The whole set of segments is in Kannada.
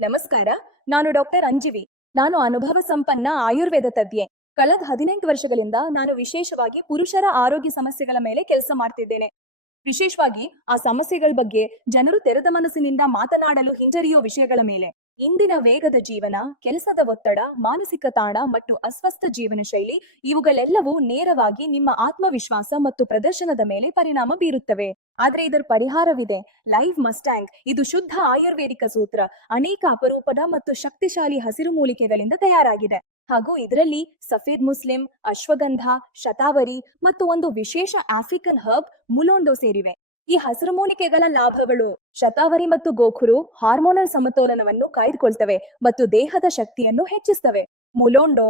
ನಮಸ್ಕಾರ. ನಾನು ಡಾಕ್ಟರ್ ಅಂಜಿವಿ. ನಾನು ಅನುಭವ ಸಂಪನ್ನ ಆಯುರ್ವೇದ ತಜ್ಞೆ. ಕಳೆದ 18 ವರ್ಷಗಳಿಂದ ನಾನು ವಿಶೇಷವಾಗಿ ಪುರುಷರ ಆರೋಗ್ಯ ಸಮಸ್ಯೆಗಳ ಮೇಲೆ ಕೆಲಸ ಮಾಡ್ತಿದ್ದೇನೆ. ವಿಶೇಷವಾಗಿ ಆ ಸಮಸ್ಯೆಗಳ ಬಗ್ಗೆ ಜನರು ತೆರೆದ ಮನಸ್ಸಿನಿಂದ ಮಾತನಾಡಲು ಹಿಂಜರಿಯೋ ವಿಷಯಗಳ ಮೇಲೆ. ಇಂದಿನ ವೇಗದ ಜೀವನ, ಕೆಲಸದ ಒತ್ತಡ, ಮಾನಸಿಕ ತಾಣ ಮತ್ತು ಅಸ್ವಸ್ಥ ಜೀವನ ಶೈಲಿ ಇವುಗಳೆಲ್ಲವೂ ನೇರವಾಗಿ ನಿಮ್ಮ ಆತ್ಮವಿಶ್ವಾಸ ಮತ್ತು ಪ್ರದರ್ಶನದ ಮೇಲೆ ಪರಿಣಾಮ ಬೀರುತ್ತವೆ. ಆದ್ರೆ ಇದರ ಪರಿಹಾರವಿದೆ. ಲೈವ್ ಮಸ್ಟ್ಯಾಂಗ್ ಇದು ಶುದ್ಧ ಆಯುರ್ವೇದಿಕ ಸೂತ್ರ. ಅನೇಕ ಅಪರೂಪದ ಮತ್ತು ಶಕ್ತಿಶಾಲಿ ಹಸಿರು ಮೂಲಿಕೆಗಳಿಂದ ತಯಾರಾಗಿದೆ. ಹಾಗೂ ಇದರಲ್ಲಿ ಸಫೇದ್ ಮುಸ್ಲಿಂ, ಅಶ್ವಗಂಧ, ಶತಾವರಿ ಮತ್ತು ಒಂದು ವಿಶೇಷ ಆಫ್ರಿಕನ್ ಹರ್ಬ್ ಮುಲೋಂಡೋ ಸೇರಿವೆ. ಈ ಹಸಿರು ಮೂಲಿಕೆಗಳ ಲಾಭಗಳು: ಶತಾವರಿ ಮತ್ತು ಗೋಖುರು ಹಾರ್ಮೋನಲ್ ಸಮತೋಲನವನ್ನು ಕಾಯ್ದುಕೊಳ್ತವೆ ಮತ್ತು ದೇಹದ ಶಕ್ತಿಯನ್ನು ಹೆಚ್ಚಿಸ್ತವೆ. ಮುಲೋಂಡೋ,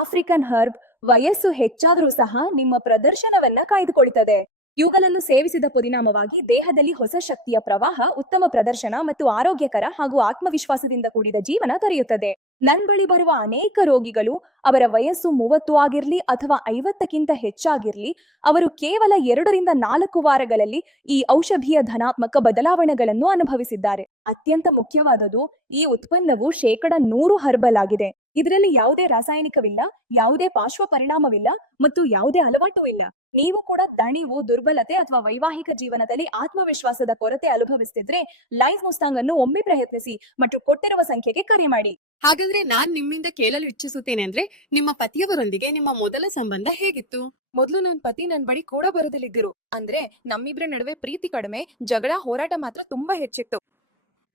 ಆಫ್ರಿಕನ್ ಹರ್ಬ್, ವಯಸ್ಸು ಹೆಚ್ಚಾದರೂ ಸಹ ನಿಮ್ಮ ಪ್ರದರ್ಶನವನ್ನ ಕಾಯ್ದುಕೊಳ್ತದೆ. ಇವುಗಳನ್ನು ಸೇವಿಸಿದ ಪರಿಣಾಮವಾಗಿ ದೇಹದಲ್ಲಿ ಹೊಸ ಶಕ್ತಿಯ ಪ್ರವಾಹ, ಉತ್ತಮ ಪ್ರದರ್ಶನ ಮತ್ತು ಆರೋಗ್ಯಕರ ಹಾಗೂ ಆತ್ಮವಿಶ್ವಾಸದಿಂದ ಕೂಡಿದ ಜೀವನ ದೊರೆಯುತ್ತದೆ. ನನ್ ಬಳಿ ಬರುವ ಅನೇಕ ರೋಗಿಗಳು ಅವರ ವಯಸ್ಸು 30 ಆಗಿರ್ಲಿ ಅಥವಾ 50ಕ್ಕಿಂತ ಹೆಚ್ಚಾಗಿರ್ಲಿ, ಅವರು ಕೇವಲ 2 ರಿಂದ 4 ವಾರಗಳಲ್ಲಿ ಈ ಔಷಧೀಯ ಧನಾತ್ಮಕ ಬದಲಾವಣೆಗಳನ್ನು ಅನುಭವಿಸಿದ್ದಾರೆ. ಅತ್ಯಂತ ಮುಖ್ಯವಾದದ್ದು, ಈ ಉತ್ಪನ್ನವು 100% ಹರ್ಬಲ್ ಆಗಿದೆ. ಇದರಲ್ಲಿ ಯಾವುದೇ ರಾಸಾಯನಿಕವಿಲ್ಲ, ಯಾವುದೇ ಪಾರ್ಶ್ವ ಪರಿಣಾಮವಿಲ್ಲ ಮತ್ತು ಯಾವುದೇ ಅಲವಾಟು ಇಲ್ಲ. ನೀವು ಕೂಡ ದಣಿವು, ದುರ್ಬಲತೆ ಅಥವಾ ವೈವಾಹಿಕ ಜೀವನದಲ್ಲಿ ಆತ್ಮವಿಶ್ವಾಸದ ಕೊರತೆ ಅನುಭವಿಸುತ್ತಿದ್ರೆ ಲೈವ್ ಮುಸ್ತಾಂಗ್ ಅನ್ನು ಒಮ್ಮೆ ಪ್ರಯತ್ನಿಸಿ ಮತ್ತು ಕೊಟ್ಟಿರುವ ಸಂಖ್ಯೆಗೆ ಕರೆ ಮಾಡಿ. ಹಾಗಾದ್ರೆ ನಾನ್ ನಿಮ್ಮಿಂದ ಕೇಳಲು ಇಚ್ಛಿಸುತ್ತೇನೆ ಅಂದ್ರೆ, ನಿಮ್ಮ ಪತಿಯವರೊಂದಿಗೆ ನಿಮ್ಮ ಮೊದಲ ಸಂಬಂಧ ಹೇಗಿತ್ತು? ಮೊದಲು ನನ್ನ ಪತಿ ನನ್ನ ಬಳಿ ಕೂಡ ಬರದಲ್ಲಿದ್ದರು. ಅಂದ್ರೆ ನಮ್ಮಿಬ್ಬರ ನಡುವೆ ಪ್ರೀತಿ ಕಡಿಮೆ, ಜಗಳ, ಹೋರಾಟ ಮಾತ್ರ ತುಂಬಾ ಹೆಚ್ಚಿತ್ತು.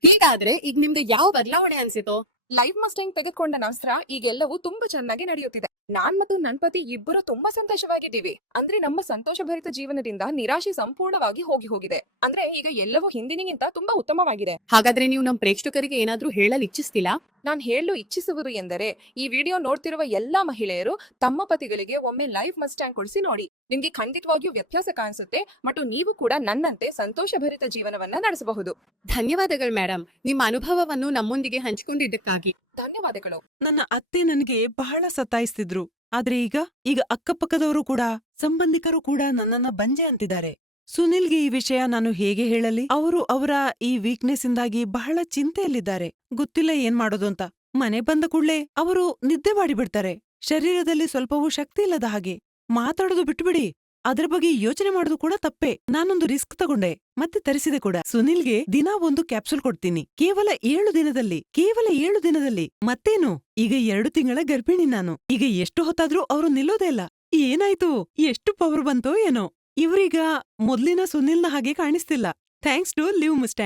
ಹೀಗಾದ್ರೆ ಈಗ ನಿಮ್ಗೆ ಯಾವ ಬದಲಾವಣೆ ಅನ್ಸಿತು? ಲೈವ್ ಮಸ್ಟ್ಯಾಂಗ್ ತೆಗೆದುಕೊಂಡ ನಂತರ ಈಗೆಲ್ಲವೂ ತುಂಬಾ ಚೆನ್ನಾಗಿ ನಡೆಯುತ್ತಿದೆ. ನಾನ್ ಮತ್ತು ನನ್ನ ಪತಿ ಇಬ್ಬರು ತುಂಬಾ ಸಂತೋಷವಾಗಿದ್ದೀವಿ. ಅಂದ್ರೆ ನಮ್ಮ ಸಂತೋಷಭರಿತ ಜೀವನದಿಂದ ನಿರಾಶೆ ಸಂಪೂರ್ಣವಾಗಿ ಹೋಗಿದೆ. ಅಂದ್ರೆ ಈಗ ಎಲ್ಲವೂ ಹಿಂದಿನಿಗಿಂತ ತುಂಬಾ ಉತ್ತಮವಾಗಿದೆ. ಹಾಗಾದ್ರೆ ನೀವು ನಮ್ಮ ಪ್ರೇಕ್ಷಕರಿಗೆ ಏನಾದ್ರೂ ಹೇಳಲು ಇಚ್ಛಿಸ್ತಿಲ್ಲ? ನಾನು ಹೇಳಲು ಇಚ್ಛಿಸುವುದು ಎಂದರೆ, ಈ ವಿಡಿಯೋ ನೋಡ್ತಿರುವ ಎಲ್ಲಾ ಮಹಿಳೆಯರು ತಮ್ಮ ಪತಿಗಳಿಗೆ ಒಮ್ಮೆ ಲೈವ್ ಮಸ್ಟ್ಯಾಂಗ್ ಕೊಡಿಸಿ ನೋಡಿ. ನಿಮ್ಗೆ ಖಂಡಿತವಾಗಿಯೂ ವ್ಯತ್ಯಾಸ ಕಾಣಿಸುತ್ತೆ ಮತ್ತು ನೀವು ಕೂಡ ನನ್ನಂತೆ ಸಂತೋಷಭರಿತ ಜೀವನವನ್ನ ನಡೆಸಬಹುದು. ಧನ್ಯವಾದಗಳು ಮೇಡಮ್, ನಿಮ್ಮ ಅನುಭವವನ್ನು ನಮ್ಮೊಂದಿಗೆ ಹಂಚಿಕೊಂಡಿದ್ದಕ್ಕಾಗಿ. ಧನ್ಯವಾದಗಳು. ನನ್ನ ಅತ್ತೆ ನನಗೆ ಬಹಳ ಸತಾಯಿಸ್ತಿದ್ರು. ಆದ್ರೆ ಈಗ ಅಕ್ಕಪಕ್ಕದವರು ಕೂಡ, ಸಂಬಂಧಿಕರು ಕೂಡ ನನ್ನನ್ನ ಬಂಜೆ ಅಂತಿದ್ದಾರೆ. ಸುನಿಲ್ಗೆ ಈ ವಿಷಯ ನಾನು ಹೇಗೆ ಹೇಳಲಿ? ಅವರು ಅವರ ಈ ವೀಕ್ನೆಸ್ ಇಂದಾಗಿ ಬಹಳ ಚಿಂತೆಯಲ್ಲಿದ್ದಾರೆ. ಗೊತ್ತಿಲ್ಲ ಏನ್ ಮಾಡೋದು ಅಂತ. ಮನೆ ಬಂದ ಕೂಡ್ಲೇ ಅವರು ನಿದ್ದೆ ಮಾಡಿಬಿಡ್ತಾರೆ. ಶರೀರದಲ್ಲಿ ಸ್ವಲ್ಪವೂ ಶಕ್ತಿ ಇಲ್ಲದ ಹಾಗೆ. ಮಾತಾಡೋದು ಬಿಟ್ಬಿಡಿ, ಅದ್ರ ಬಗ್ಗೆ ಯೋಚನೆ ಮಾಡೋದು ಕೂಡ ತಪ್ಪೆ. ನಾನೊಂದು ರಿಸ್ಕ್ ತಗೊಂಡೆ ಮತ್ತೆ ತರಿಸಿದೆ ಕೂಡ. ಸುನಿಲ್ಗೆ ದಿನಾ ಒಂದು ಕ್ಯಾಪ್ಸೂಲ್ ಕೊಡ್ತೀನಿ, ಕೇವಲ 7 ದಿನದಲ್ಲಿ. ಮತ್ತೇನು, ಈಗ 2 ತಿಂಗಳ ಗರ್ಭಿಣಿ ನಾನು. ಈಗ ಎಷ್ಟು ಹೊತ್ತಾದ್ರೂ ಅವರು ನಿಲ್ಲೋದೇ ಇಲ್ಲ. ಏನಾಯ್ತು, ಎಷ್ಟು ಪವರ್ ಬಂತೋ ಏನೋ. ಇವ್ರೀಗ ಮೊದ್ಲಿನ ಸುನಿಲ್ನ ಹಾಗೆ ಕಾಣಿಸ್ತಿಲ್ಲ. Thanks to live ಮುಸ್ಟ್ಯಾಂಗ್.